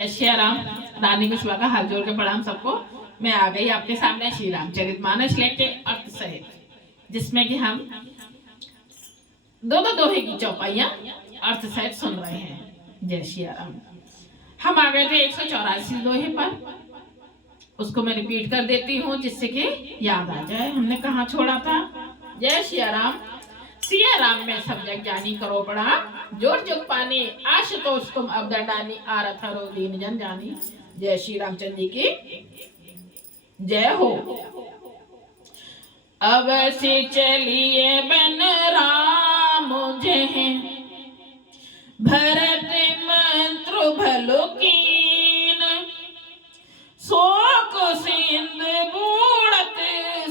श्री राम। दानी कुशवा का हाथ जोड़ के प्रणाम सबको। मैं आ गई आपके सामने श्री रामचरितमानस लेके अर्थ सहित, जिसमें कि हम दो दोहे की चौपाइयां अर्थ सहित सुन रहे हैं। जय श्री राम। हम आ गए थे 184 दोहे पर, उसको मैं रिपीट कर देती हूँ जिससे कि याद आ जाए हमने कहाँ छोड़ा था। जय श्री राम। सिया राम में सब जग जानी करो बड़ा, जोर जुग पानी आशुतोष तुम अब दंडानी आरथ रो दीन जन जानी। जय श्री रामचंद्र जी की जय हो। अब से चलिए बन राम जय, भरत मंत्र भलो कीन, शोक सिंध बूढ़त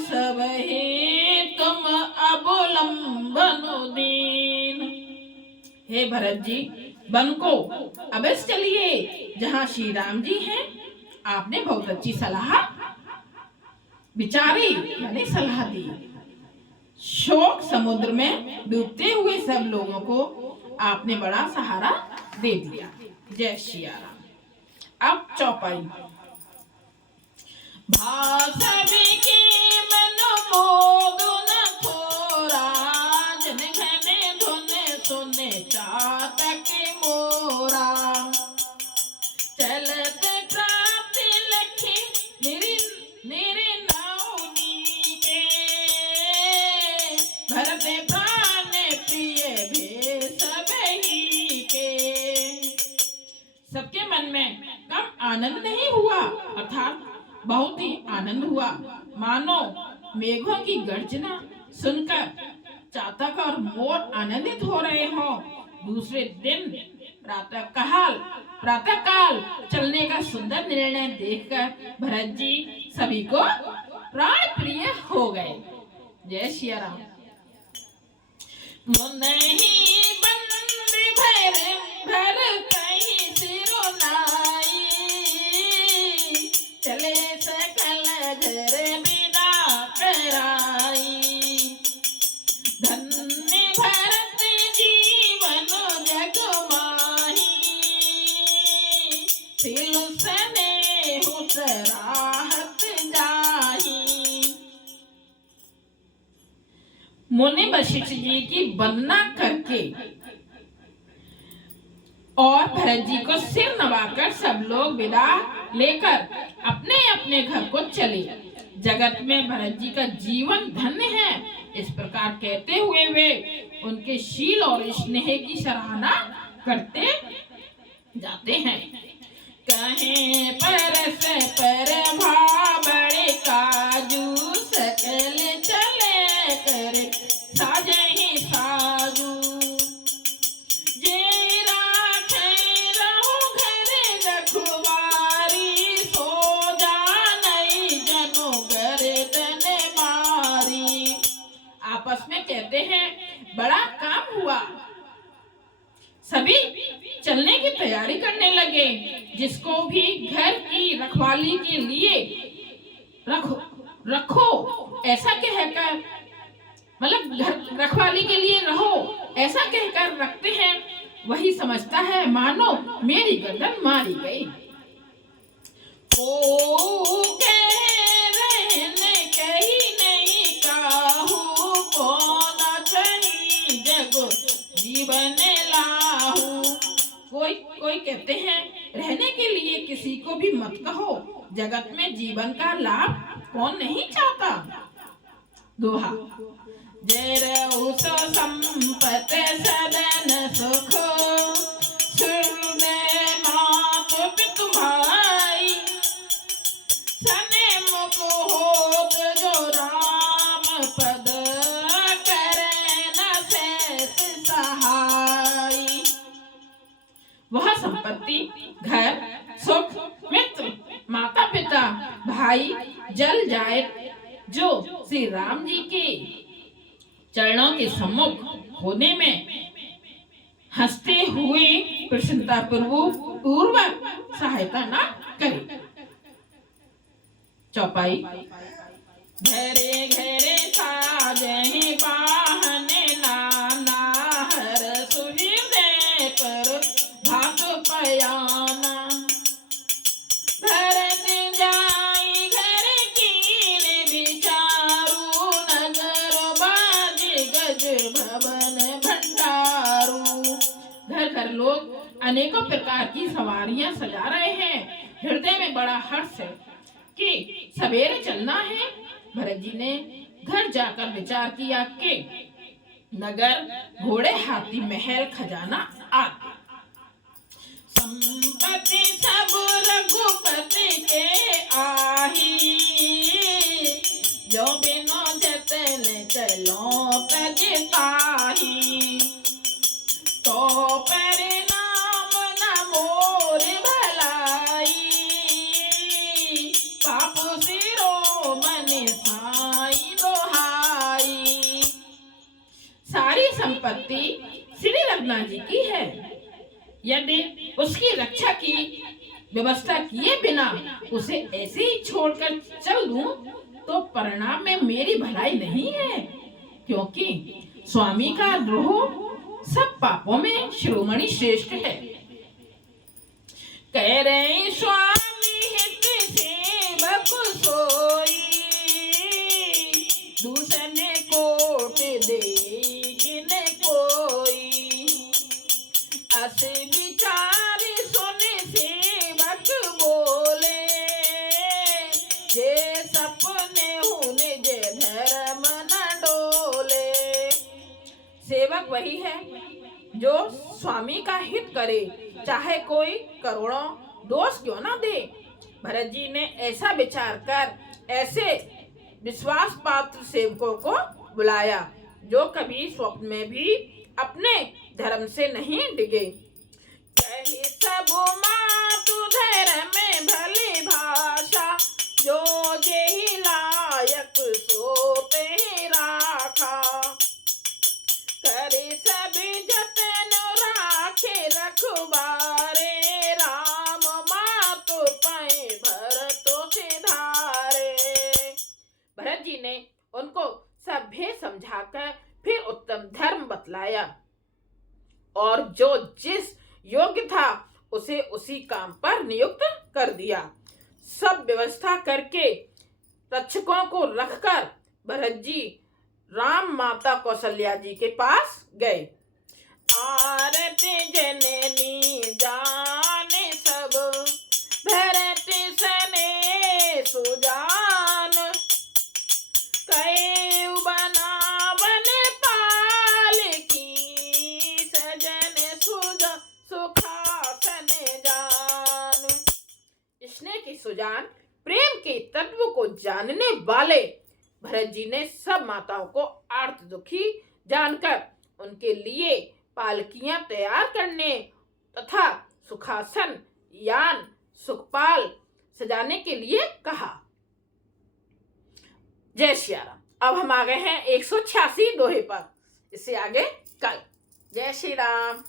सब हे तुम अवलंबन दीन। हे भरत जी, वन को अवश्य चलिए जहाँ श्री राम जी हैं। आपने बहुत अच्छी सलाह विचारी यानी सलाह दी। शोक समुद्र में डूबते हुए सब लोगों को आपने बड़ा सहारा दे दिया। जय श्री राम। अब चौपाई। सुने चातक मोरा, चलत प्राप्ति लखी निरी नाउनी के, भरत प्राण प्रिय भे सबही के। सबके मन में कम आनंद नहीं हुआ, अर्थात बहुत ही आनंद हुआ। मानो मेघों की गर्जना सुनकर चातक और मोर आनंदित हो रहे हो। दूसरे दिन प्रातः काल चलने का सुंदर निर्णय देखकर भरत जी सभी को प्राण प्रिय हो गए। जय श्री राम। भर कहीं सिरुनाई, चले सकल घर बिदा कराई। धन्य भरत जीवन जग माही, सिल स्नेह सराहत जाही। मुनि वशिष्ठ जी की वंदना करके और भरत जी को सिर नवाकर सब लोग विदा लेकर अपने अपने घर को चले। जगत में भरत जी का जीवन धन्य है, इस प्रकार कहते हुए वे उनके शील और स्नेह की सराहना करते जाते हैं। कहें परस पर भाबड़े काजू, सकल चले कर साजहि साजू। आपस में कहते हैं बड़ा काम हुआ। सभी चलने की तैयारी करने लगे। जिसको भी घर की रखवाली के लिए रखो ऐसा कहकर, मतलब घर रखवाली के लिए रहो ऐसा कहकर रखते हैं, वही समझता है मानो मेरी गर्दन मारी गई। ओ जीवन लाहू। कोई कहते हैं रहने के लिए किसी को भी मत कहो, जगत में जीवन का लाभ कौन नहीं चाहता। दोहा। जय रहु सो संपत सदन सुख, सुने मात पितु भाई, सने मुख होत जो राम पद सहाई। वह संपत्ति, घर, सुख, मित्र, माता पिता, भाई जल जाए जो श्री राम जी के चरणों के सम्मुख होने में हंसते हुए प्रसन्नता पूर्वक सहायता न करे। चौपाई। घरे घरे साजहि वाहन नाना, हर सुहृदय पर भात पयाना। प्रकार की सवारियां सजा रहे हैं। हृदय में बड़ा हर्ष है कि सवेरे चलना है। भरत जी ने घर जाकर विचार किया कि नगर, घोड़े, हाथी, महल, खजाना आदि संपत्ति सब रघुपति के आही, जो बिनो जतन चलो तज ताही, तो परिणाम न मोर भलाई, पाप सिरो मन साई दोहाई। सारी संपत्ति श्री रघुनाथ जी की है। यदि उसकी रक्षा की व्यवस्था किए बिना उसे ऐसे ही छोड़कर चल दूं तो परिणाम में मेरी भलाई नहीं है, क्योंकि स्वामी का द्रोह सब पापों में शिरोमणि श्रेष्ठ है। कह रहे स्वामी हित सेवक सोई, दूसरे कोट दे गिने कोई, अस विचार सुने सेवक बोले, जे सपने होने जे धर्म न डोले। सेवक वही है जो स्वामी का हित करे, चाहे कोई करोड़ों दोष क्यों ना दे। भरत जी ने ऐसा विचार कर ऐसे विश्वास पात्र सेवकों को बुलाया जो कभी स्वप्न में भी अपने धर्म से नहीं डिगे। कही सब मातु धर्म में भली भाषा, जो जेहि लायक सोते ही राखा, करे सभी जतन राखे रखबारे, राम मातु पै भरतो से धारे। भरत जी ने उनको सभ्य समझाकर फिर उत्तम धर्म बतलाया और जो जिस योग्य था उसे उसी काम पर नियुक्त कर दिया। सब व्यवस्था करके रक्षकों को रखकर भरत जी राम माता कौशल्या जी के पास गए। आरती जननी जाने सब, भरत सने सुजान, कई बनावन पाल की, सजन सुखासन जान। स्नेह की सुजान, प्रेम के तत्व को जानने वाले भरत जी ने सब माताओं को आर्त दुखी जानकर उनके लिए पालकियां तैयार करने तथा सुखासन यान सुखपाल सजाने के लिए कहा। जय श्री राम। अब हम आ गए हैं 186 दोहे पर, इससे आगे कल। जय श्री राम।